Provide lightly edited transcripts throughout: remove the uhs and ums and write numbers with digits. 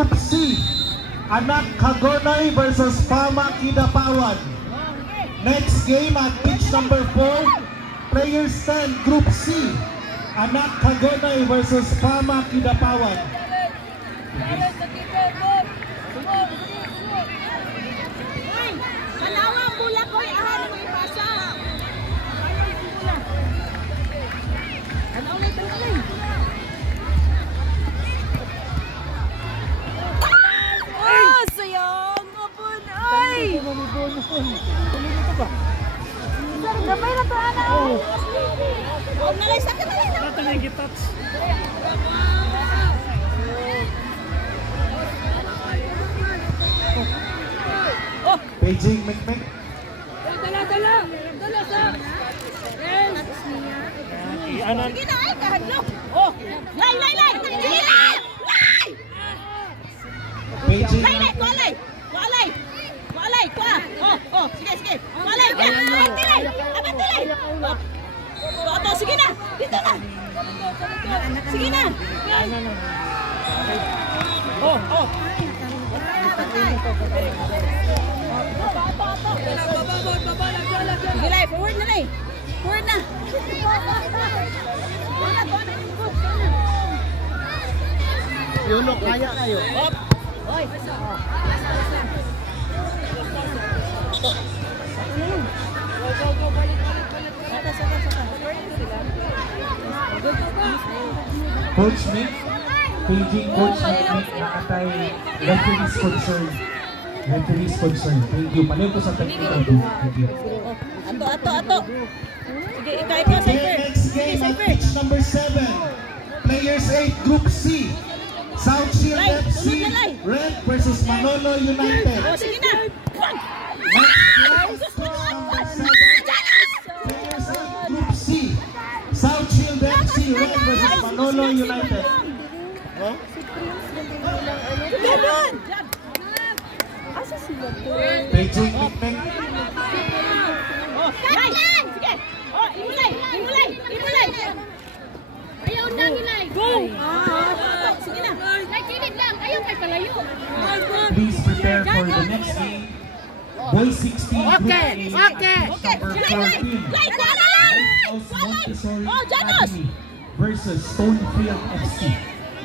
Group C, Anak Hagonoy versus Pama Kidapawan. Next game at pitch number 4, Players 10, Group C, Anak Hagonoy versus Pama Kidapawan. Gamay na to, anak. Huwag na lang, sakit na lang. Nato na yung gitouch. Beijing Mekmek. Dala sa. Sige na, ay, kahadlok. Oh, lay. Sige na. Beijing. Lay, kualay. Kuha. Oh, sige. Kualay. Abatilay. Oh, sige na. Dito na. Sige na. Oh. Sige lay, forward na. Yunok, kaya kayo. Hop. Oy. Coach Mick, Beijing Coach Mick nakatay referee's concern. Thank you. Palayo ko sa technical booth. Thank you. Ato. Sige, ikaw, Cypher. Next game at pitch number 7. Players 8, Group C. South Shield FC, Red versus Manolo United. Oh, sige na. Next number 7. Players 8, Group C. South Shield FC, Red versus Manolo United. Beijing Mekmek. Sige. Oh, imulay. Ayaw na gilay. Go. Sige na. Kinit lang. Ayaw kay palayo. Please prepare for the next game. Boys 16, Group A, number 14. Lighthouse Montessori Academy versus Stonefield FC.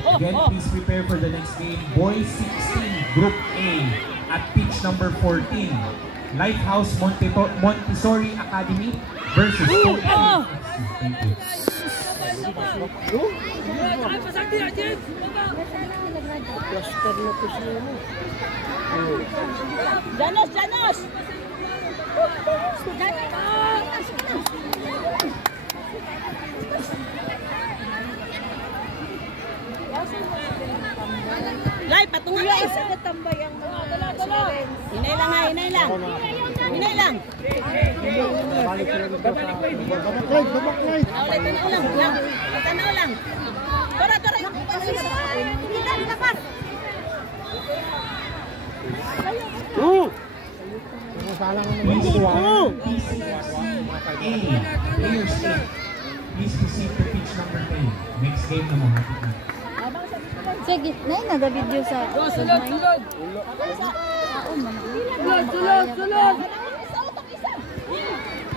Again, please prepare for the next game. Boys 16, Group A, at pitch number 14. Lighthouse Montessori Academy versus Stonefield FC. Thank you. Janos. Lay, patungan guys. Hinay lang. Tanaw lang. Tora. Please proceed to pitch number 10. Next game na mga kapit na. Sige, naga-video sa Sulod.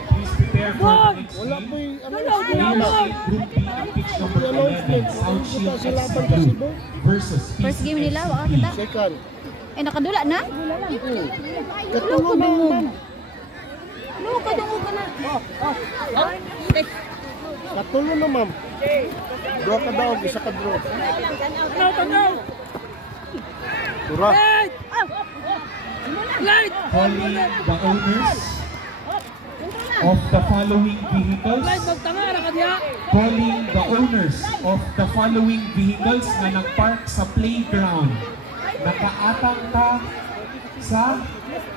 Please prepare for the next game. Players 8 Group B at pitch number 11. South Shield FC Blue versus first game nila, waka kita. Second. Nakadula na? Katulong naman. Kadungo ka na. Katulong naman. Dua ka daw, isa ka draw. Tanaw. Tura. calling the owners of the following vehicles. Calling the owners of the following vehicles na nagpark sa playground. Nakaatang ka sa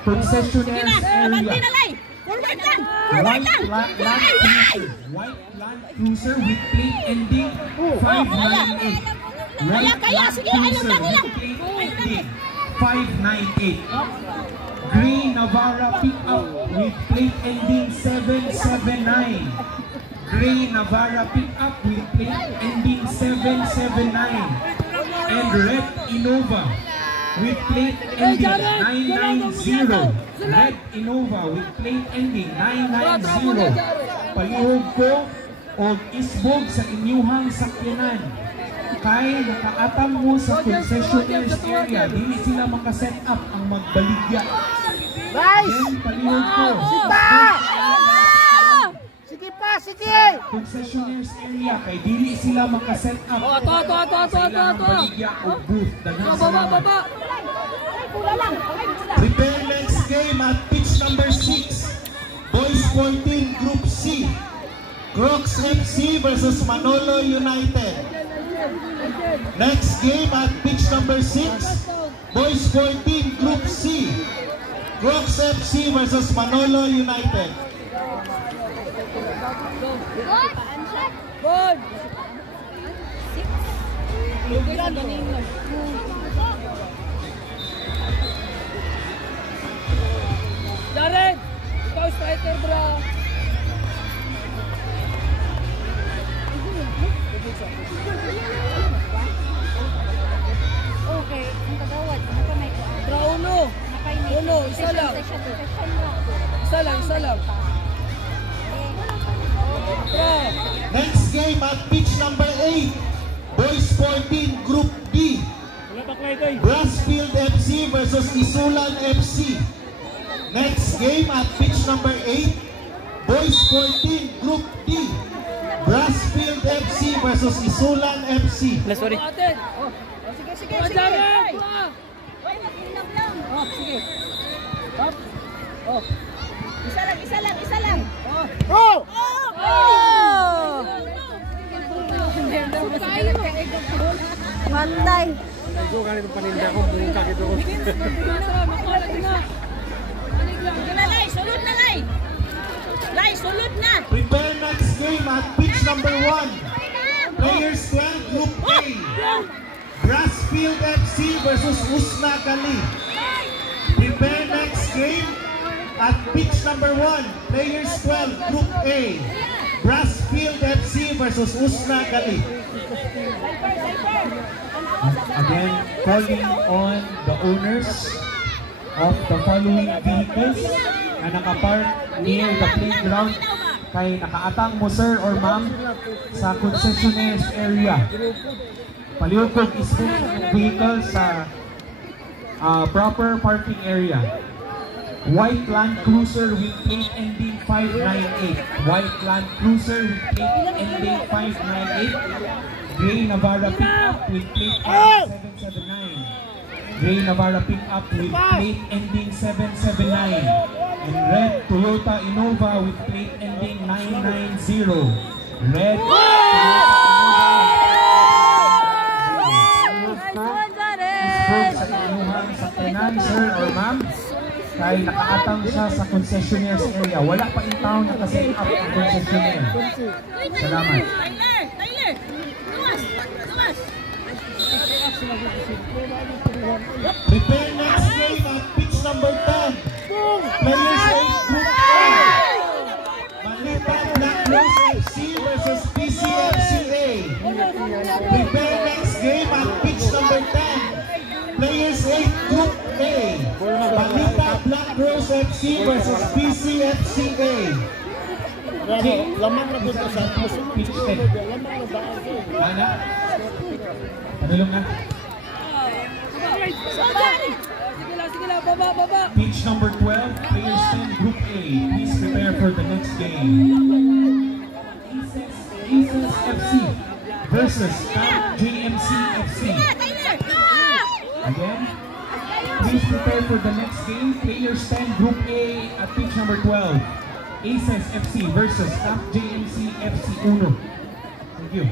concessionaires area. White Land Cruiser with plate ending 598. Red Land Cruiser with plate ending 598. Green Navara pickup with plate ending 779. Gray Navara pickup with plate ending 779. And red Innova with plate ending 990. Red Innova with plate ending 990. Palihog ko o isbog sa inyuhang sakyanan. Kay nakaatang mo sa concessionaires area, dili sila makaset up ang magbaligya. Then palihog ko. Sige pa, sige! Concessionaires area, kay dili sila makaset up sa ilang baligya o booth. Daghang salamat. Prepare next game at pitch number 6. Boys 14 Group C. Crocs FC versus Manolo United. Next game at pitch number 6. Boys 14 Group C. Crocs FC versus Manolo United. Good! Jared! Ikaw striker, bro! Okay, ang kagawad. Ano pa may Rauno! Uno, isa lang. Isa lang. Bro! Next game at pitch number 8. Boys 14 Group D. Brassfield FC versus Isulan FC. Next game at pitch number 8. Boys 14 Group D. Brassfield FC versus Isulan FC. Sorry. Sige. Jared! Sige. Isa lang. Go! Matay. Lay, sulod na. Prepare next game at pitch number 1. Players 12 Group A. Brassfield FC versus Usna Gali. Prepare next game at pitch number 1. Players 12 Group A. Brassfield FC versus Usna Gali. Again, calling on the owners of the following vehicles na nakapark near the playground kay nakaatang mo sir or ma'am sa concessionaires area. Palihog ko isbog ang vehicle sa proper parking area. White Land Cruiser with plate ending 598. White Land Cruiser with plate ending 598. Gray Navara pickup with plate ending 779. Gray Navara pickup with plate ending 779. And red Toyota Innova with plate ending 990. Red Toyota sa inyuhang sakyanan, sir or ma'am, kay nakaatang siya sa concessionaires area. Wala pa in town nakaset up ang concessionaire. Salamat. Tyler! Tumas! Prepare next game at pitch number 10. Players 8 Group A. Manita Black Rose FC versus PCFCA. Prepare next game at pitch number 10. Players 8 Group A. Manita Black Rose FC versus PCFCA. Lamang na dito sa Pitch 10. Mana? Panulong na. Sige lang, baba. Pitch number 12, players 10, Group A. Please prepare for the next game. Aces FC versus JMC FC. Again, please prepare for the next game. Players 10, Group A at pitch number 12. Aces FC versus JMC FC 1. Thank you.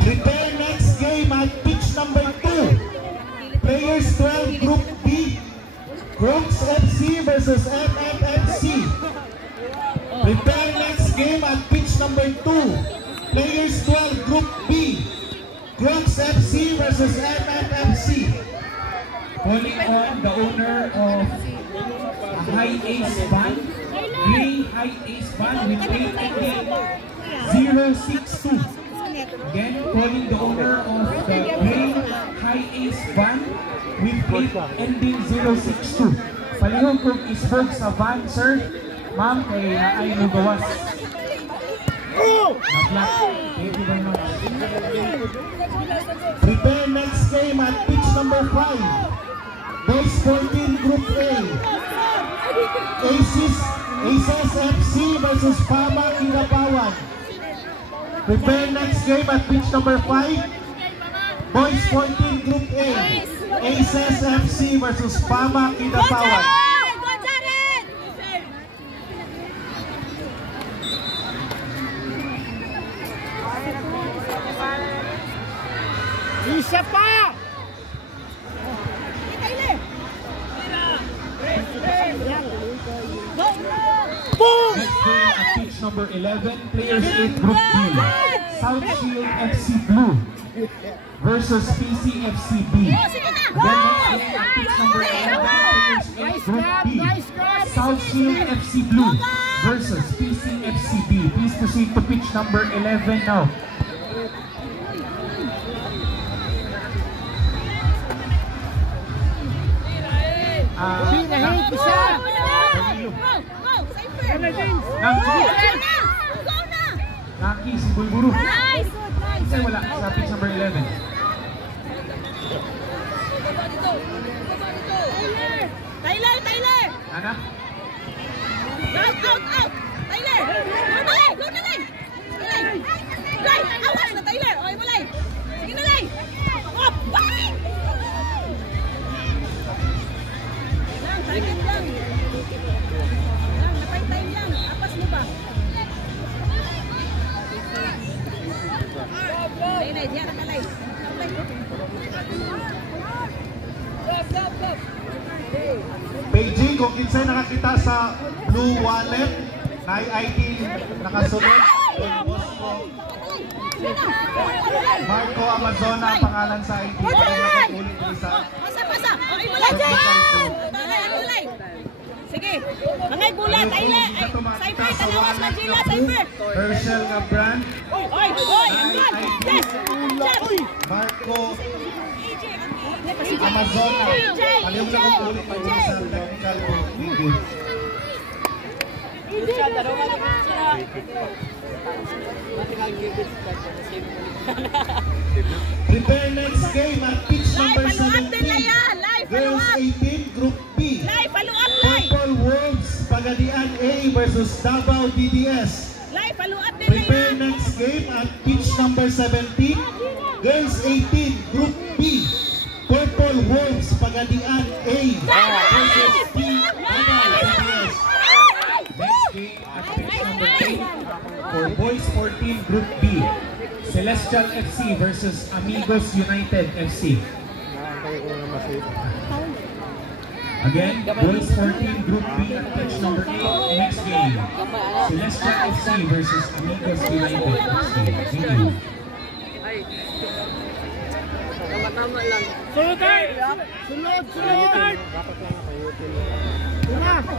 Prepare next game at pitch number 2. Players 12 Group B. Crocs FC versus MFFC. Prepare next game at pitch number 2. Players 12 Group B. Crocs FC versus MFFC. Calling on the owner of High Ace Band, Gray High Ace Band with plate ending 062. Again, calling the owner of the Gray High Ace Band with plate ending 062. Palihog kung isbog sa van, sir. Ma'am, kay ay lugawas. Na-black. Thank you very much. Prepare next game at pitch number 5. Boys 14 Group A. Aces FC versus Pama Kinapawan. Prepare next game at pitch number 5. Boys 14 Group A. Aces FC versus Pama Kinapawan. Isa pa! Boom! Next game at pitch number 11, Players 8 Group B. South Shield FC Blue versus PCFC B. Then next game at pitch number 11, Players 8 Group B. South Shield FC Blue versus PCFC B. Please proceed to pitch number 11 now. Naki, si Bulburu. Kasi wala sa pitch number 11. Tyler! Ana? Out! Tyler! Go na lang! Lay! Awas na Tyler! Okay mo, Lay! Sige na, Lay! Up! Bang! Lang, target lang. Lang, napay-time lang. Apas mo ba? Lay, diyan na ka, Lay. Go! Beijing, kung kinsay nakakita sa blue wallet, na ID nakasunod, Marco Amazona ang pangalan sa ID. Pasa! Okay mo lang dyan! Tulay! Sige! Mangay bulat! Cyber! Tanawas Magila! Cyber! Herschel nga brand. Oy! Andun! Yes! Marco Amazona. Paliw na kung ulit ang sa technical video. Prepare next game at pitch number 17. Girls 18 Group B. Purple Wolves Pagadian A versus Davao DDS. Prepare next game at pitch number 17. Girls 18 Group B. Purple Wolves Pagadian A versus Davao DDS. Next game at pitch number 8 for Boys 14 Group B. Celestial FC versus Amigos United FC. Again, Boys 14 Group B at pitch number 8. Next game, Celestial FC versus Amigos United FC. Thank you. Sunod!